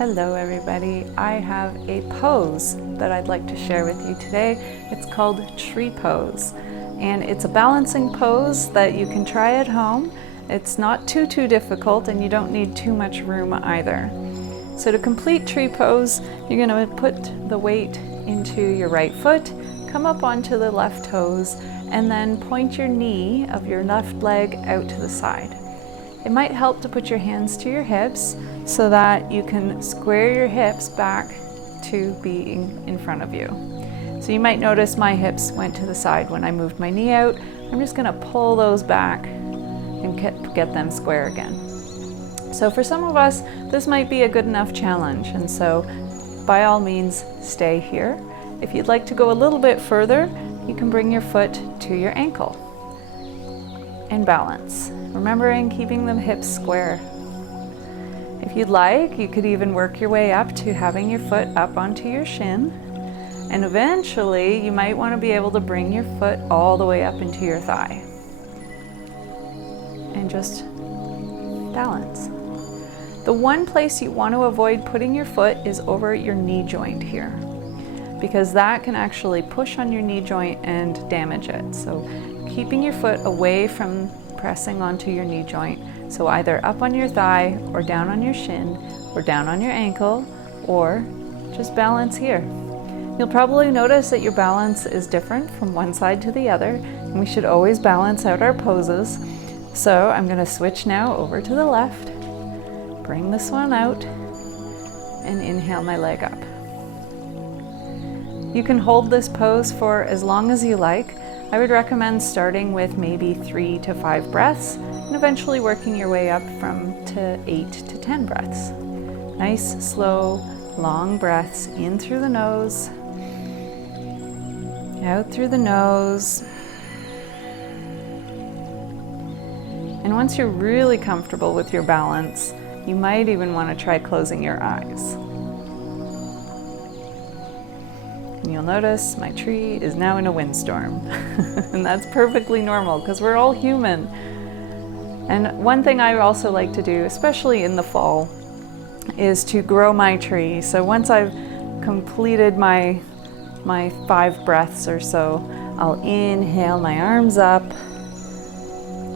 Hello everybody, I have a pose that I'd like to share with you today. It's called tree pose, and it's a balancing pose that you can try at home. It's not too difficult, and you don't need too much room either. So to complete tree pose, you're going to put the weight into your right foot, come up onto the left toes, and then point your knee of your left leg out to the side. It might help to put your hands to your hips so that you can square your hips back to being in front of you. So you might notice my hips went to the side when I moved my knee out. I'm just going to pull those back and get them square again. So for some of us, this might be a good enough challenge, and so by all means, stay here. If you'd like to go a little bit further, you can bring your foot to your ankle and balance, remembering keeping the hips square. If you'd like, you could even work your way up to having your foot up onto your shin, and eventually you might want to be able to bring your foot all the way up into your thigh and just balance. The one place you want to avoid putting your foot is over your knee joint here, because that can actually push on your knee joint and damage it. So keeping your foot away from pressing onto your knee joint, so either up on your thigh or down on your shin or down on your ankle, or just balance here. You'll probably notice that your balance is different from one side to the other, and we should always balance out our poses. So I'm going to switch now over to the left, bring this one out, and inhale my leg up. You can hold this pose for as long as you like. I would recommend starting with maybe 3 to 5 breaths and eventually working your way up to 8 to 10 breaths. Nice, slow, long breaths in through the nose, out through the nose. And once you're really comfortable with your balance, you might even want to try closing your eyes. And you'll notice my tree is now in a windstorm. And that's perfectly normal because we're all human. And one thing I also like to do, especially in the fall, is to grow my tree. So once I've completed my 5 breaths or so, I'll inhale my arms up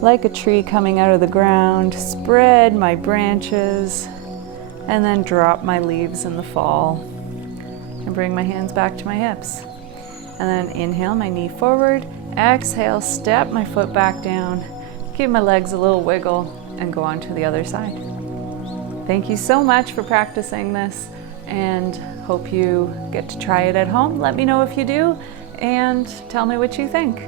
like a tree coming out of the ground, spread my branches, and then drop my leaves in the fall. And bring my hands back to my hips. And then inhale my knee forward, exhale, step my foot back down, give my legs a little wiggle, and go on to the other side. Thank you so much for practicing this, and hope you get to try it at home. Let me know if you do, and tell me what you think.